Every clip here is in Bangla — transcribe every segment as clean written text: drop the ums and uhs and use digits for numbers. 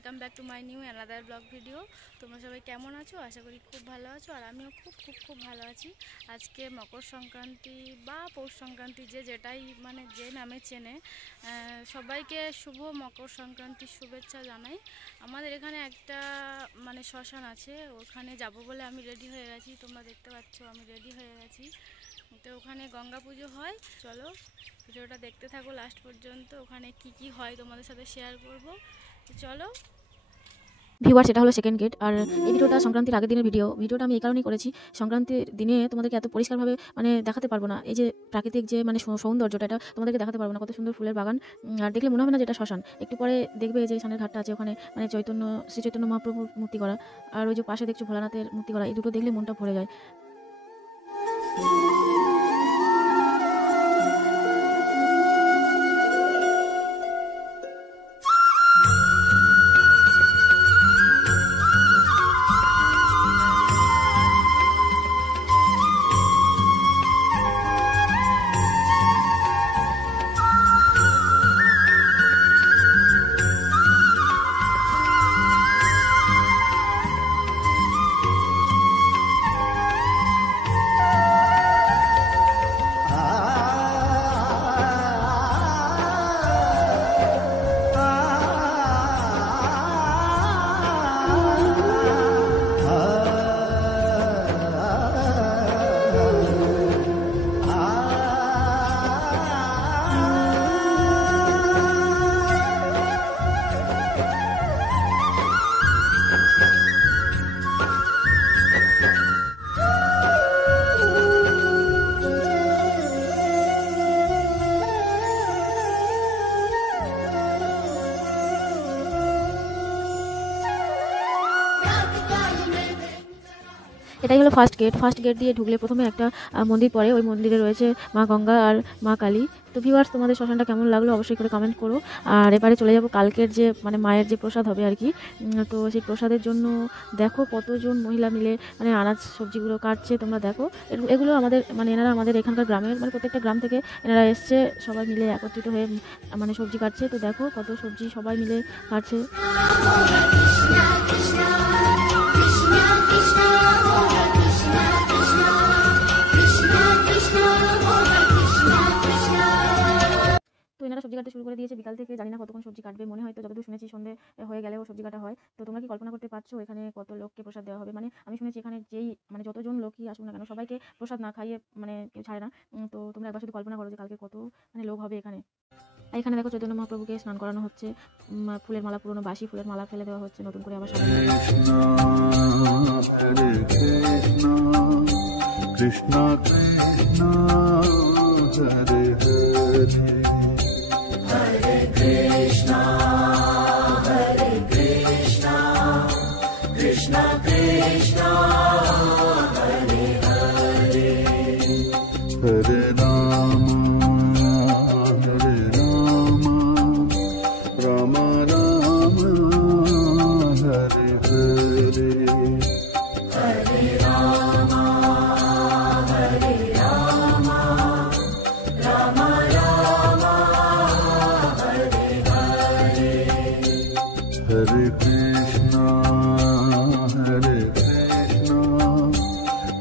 Welcome back to my new another blog video. তোমরা সবাই কেমন আছো? আশা করি খুব ভালো আছো, আর আমিও খুব ভালো আছি। আজকে মকর সংক্রান্তি বা পৌষ সংক্রান্তি, যেটাই মানে যে নামে চেনে, সবাইকে শুভ মকর সংক্রান্তির শুভেচ্ছা জানাই। আমাদের এখানে একটা মানে শ্মশান আছে, ওখানে যাব বলে আমি রেডি হয়ে গেছি। তোমরা দেখতে পাচ্ছ আমি রেডি হয়ে গেছি। তো ওখানে গঙ্গা পুজো হয়। চলো ভিডিওটা দেখতে থাকো লাস্ট পর্যন্ত। ওখানে কি হয় তোমাদের সাথে শেয়ার করব। তো চলো। ভিউয়ার্স, এটা হলো সেকেন্ড গেট। আর এই ভিডিওটা সংক্রান্তির আগের দিনের ভিডিওটা আমি এই কারণেই করেছি, সংক্রান্তির দিনে তোমাদেরকে এত পরিষ্কারভাবে মানে দেখাতে পারবো না। এই যে প্রাকৃতিক যে মানে সৌন্দর্যটা, এটা তোমাদেরকে দেখাতে পারবো না। কত সুন্দর ফুলের বাগান, আর দেখলে মনে হবে না যে এটা শ্মশান। একটু পরে দেখবে যে সামনের ঘাটটা আছে, ওখানে মানে শ্রী চৈতন্য মহাপ্রভুর মূর্তি করা, আর ওই যে পাশে দেখছো ভোলানাথের মূর্তি করা। এই দুটো দেখলে মনটা ভরে যায়। এটাই হলো ফার্স্ট গেট দিয়ে ঢুকলে প্রথমে একটা মন্দির পড়ে। ওই মন্দিরে রয়েছে মা গঙ্গা আর মা কালী। তো ভিউয়ার্স, তোমাদের শ্মশানটা কেমন লাগলো অবশ্যই করে কমেন্ট করো। আর এবারে চলে যাব কালকের যে মানে মায়ের যে প্রসাদ হবে আর কি। তো সেই প্রসাদের জন্য দেখো কতজন মহিলা মিলে মানে আনাজ সবজিগুলো কাটছে। তোমরা দেখো, এগুলো আমাদের মানে এনারা আমাদের এখানকার গ্রামের মানে প্রত্যেকটা গ্রাম থেকে এনারা এসছে, সবাই মিলে একত্রিত হয়ে মানে সবজি কাটছে। তো দেখো কত সবজি সবাই মিলে কাটছে। তো এনারা সবজি কাটতে শুরু করে দিয়েছে বিকাল থেকে। জানি না কতক্ষণ সবজি কাটবে, মনে হয় তো যতদূর শুনেছি সন্ধে হয়ে গেলেও সবজি কাটা হয়। তো তোমরা কি কল্পনা করতে পারছো এখানে কত লোককে প্রসাদ দেওয়া হবে? মানে আমি শুনেছি এখানে যেই মানে যতজন লোকই আসুক না কেন, সবাইকে প্রসাদ না খাইয়ে মানে কেউ ছাড়ে না। তো তোমরা একবার শুধু কল্পনা করো যে কালকে কত মানে লোক হবে এখানে। এখানে দেখো চৈতন্য মহাপ্রভুকে স্নান করানো হচ্ছে, ফুলের মালা, পুরনো বাসি ফুলের মালা ফেলে দেওয়া হচ্ছে, নতুন করে আবার কৃষ্ণ কৃষ্ণ হরে হরে কৃষ্ণ হরে কৃষ্ণ কৃষ্ণ কৃষ্ণ হরে হরে হরে রাম হরে রাম রাম রাম হরে হরে হরে রাম হরে রাম রাম রাম হরে হরে হরে কৃষ্ণ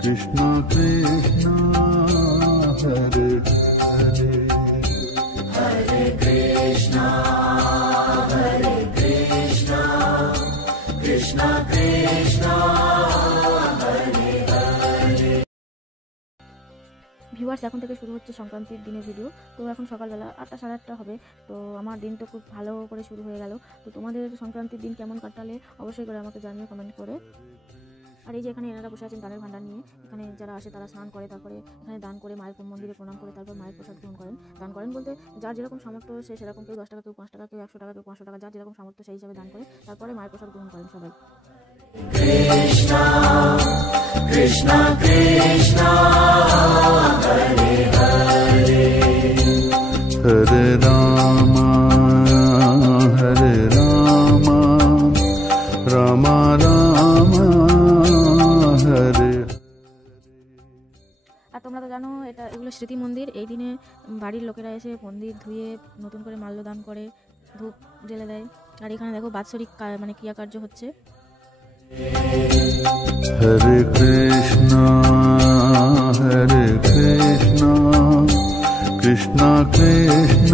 কৃষ্ণ কৃষ্ণ হরে হরে হরে কৃষ্ণ কৃষ্ণ কৃষ্ণ হরে হরে। ভিউয়ার্স, এখন থেকে শুরু হচ্ছে সংক্রান্তির দিনের ভিডিও। তো এখন সকালবেলা 8টা সাড়ে 8টা হবে। তো আমার দিন তো খুব ভালো করে শুরু হয়ে গেল। তো তোমাদের সংক্রান্তির দিন কেমন কাটালে অবশ্যই করে আমাকে জানিও কমেন্ট করে। আর এই যে এখানে এনারা বসে আছেন দানের ভান্ডার নিয়ে। এখানে যারা আসে তারা স্নান করে, তারপরে এখানে দান করে মায়ের মন্দিরে প্রণাম করে তারপর মায়ের প্রসাদ গ্রহণ করেন। দান করেন বলতে যার যেরকম সামর্থ্য সে সেরকম, কেউ 10 টাকা, কেউ 5 টাকা, কেউ 100 টাকা, কেউ 500 টাকা, যার যেরকম সামর্থ্য সেই হিসাবে দান করে তারপরে মায়ের প্রসাদ গ্রহণ করেন সবাই। কৃষ্ণ কৃষ্ণ কৃষ্ণ হরে হরে হরে রাম হরে রাম রাম রাম হরে। আর তোমরা তো জানো এগুলো স্মৃতি মন্দির। এই দিনে বাড়ির লোকেরা এসে মন্দির ধুয়ে নতুন করে মাল্যদান করে। ধূপ জ্বেলে দেয়। আর এখানে দেখো বাৎসরিক মানে ক্রিয়াকার্য হচ্ছে। হরে কৃষ্ণ কৃষ্ণ কৃষ্ণ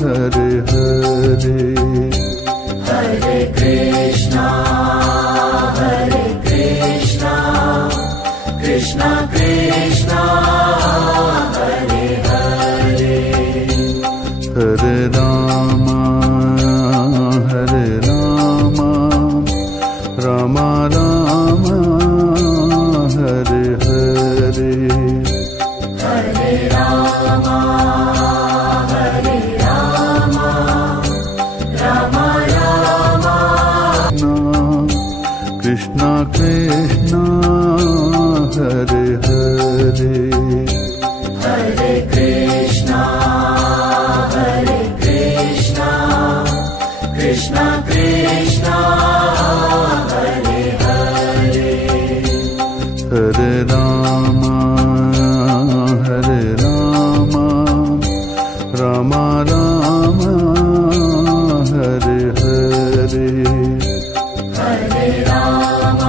হরে হরে, হরে কৃষ্ণ কৃষ্ণ কৃষ্ণ হরে হরে, হরে রাম রাম রাম হরে হরে, হরে রাম রাম রাম কৃষ্ণ কৃষ্ণ হরে হরে, হরে কৃষ্ণ কৃষ্ণ কৃষ্ণ হরে হরে, হরে রাম রাম রাম হরে হরে, হরে রাম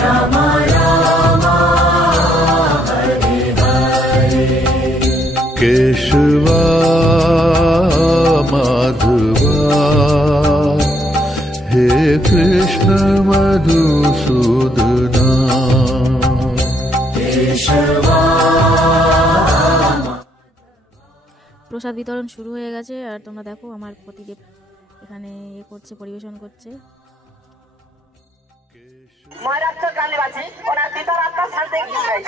রাম রাম হরে হরে, কেশবা মাধবা হে কৃষ্ণ মধুসূদনা, কেশবা। প্রসাদ বিতরণ শুরু হয়ে গেছে। আর তোমরা দেখো আমার পতিদেব এখানে করছে, পরিবেশন করছে। ময়রাত্মক গান্ধীবাসী ওনার পিতার আত্মার শান্তি,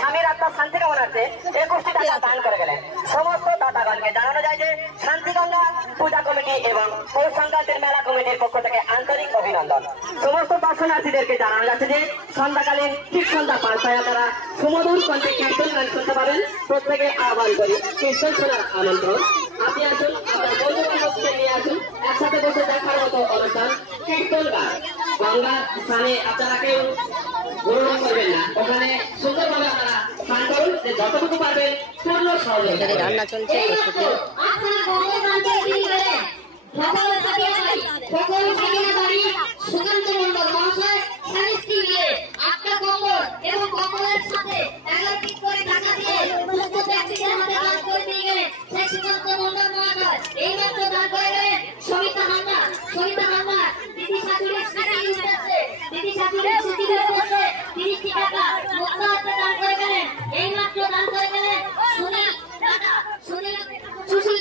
স্বামীর আত্মার শান্তি কামনার্থে 21টি টাকা দান করে গেলেন। সমস্ত দাতাগণকে জানানো যায় যে শান্তিগঙ্গা পূজা কমিটি এবং পৌষ সংক্রান্তির মেলা কমিটির পক্ষ থেকে আন্তরিক অভিনন্দন। সমস্ত দর্শনার্থীদেরকে জানানো যাচ্ছে যে সন্ধ্যাকালীন ঠিক সন্ধ্যা 5টায় আপনারা সুমধুর কণ্ঠে কীর্তন গান শুনতে পাবেন। প্রত্যেকে আহ্বান করি কীর্তন শোনার আমন্ত্রণ। আপনি আসুন, আপনার বন্ধু বান্ধবকে নিয়ে আসুন, একসাথে বসে দেখার মতো অনুষ্ঠান কীর্তন গান। গঙ্গা স্থানে আপনারা কেউ গৌরব করবেন না, ওখানে সুন্দরভাবে আপনারা স্নান করুন, যে যতটুকু পারবেন পূর্ণ সহযোগিতা। রান্না চলছে, সুকান্ত মন্ডল মহাশয় স্বামী স্ত্রী মিলে 8টা কম্বল এবং কম্বলের সাথে 11 পিস করে টাকা দিয়ে সুস্থ ব্যক্তিদের হাতে দান করে দিয়ে গেলেন সেই সুকান্ত মন্ডল মহাশয়। এই মাত্র দান করে গেলেন সবিতা হালদার দিদি শাশুড়ির স্মৃতির উদ্দেশ্যে, দিদি শাশুড়ির স্মৃতির উদ্দেশ্যে 30টি টাকা মুক্ত হাতে দান করে গেলেন। এই মাত্র দান করে গেলেন সুশীল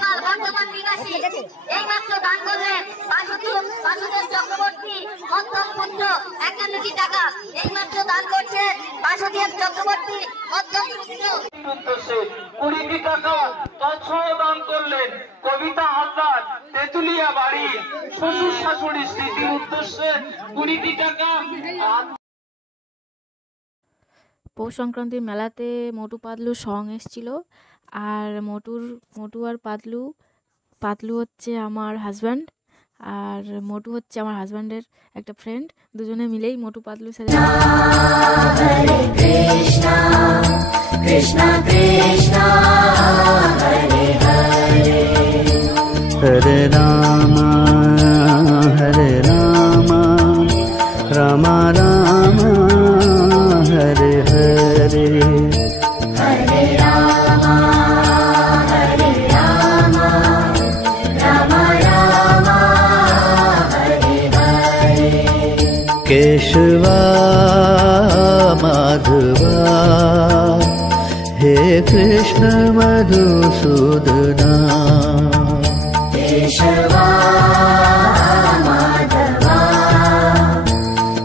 পাল বর্তমান নিবাসী। এই মাত্র দান করলেন বাসুদেব চক্রবর্তী মধ্যম পুত্র 51টি টাকা। এই মাত্র দান করছে বাসুদেব চক্রবর্তী মধ্যম পুত্র। উদ্দেশ্যে 20টি টাকা তৎসহ দান করলেন কবিতা হালদার তেতুলিয়া বাড়ি শ্বশুর শাশুড়ির স্মৃতির উদ্দেশ্যে 20টি টাকা। পৌষ সংক্রান্তির মেলাতে মোটু পাতলুর সং এসেছিল। আর মোটু আর পাতলু হচ্ছে আমার হাজব্যান্ড, আর মোটু হচ্ছে আমার হাজব্যান্ডের একটা ফ্রেন্ড। দুজনে মিলেই মোটু পাতলুর সাথে হরে কৃষ্ণ কৃষ্ণ কৃষ্ণ হরে হরে, হরে রাম রাম রাম হরে হরে, হরে রাম রাম রাম হরে হরে, কেশবা মাধবা হে কৃষ্ণ মধুসূদনা, কেশবা মাধবা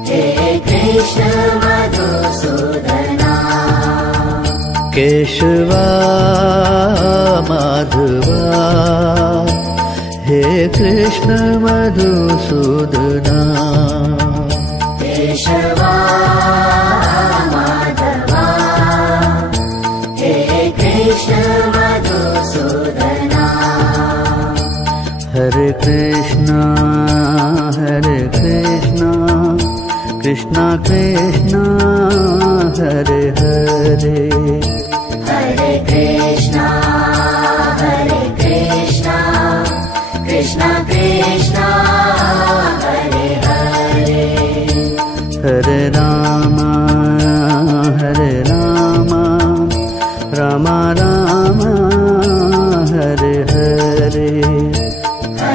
হে কৃষ্ণ মধুসূদনা, কেশবা মাধবা হে কৃষ্ণ মধুসূদনা, কেশবা মাধবা হে কৃষ্ণ মধুসূদনা, হরে কৃষ্ণ কৃষ্ণ কৃষ্ণ হরে হরে, হরে কৃষ্ণ আমার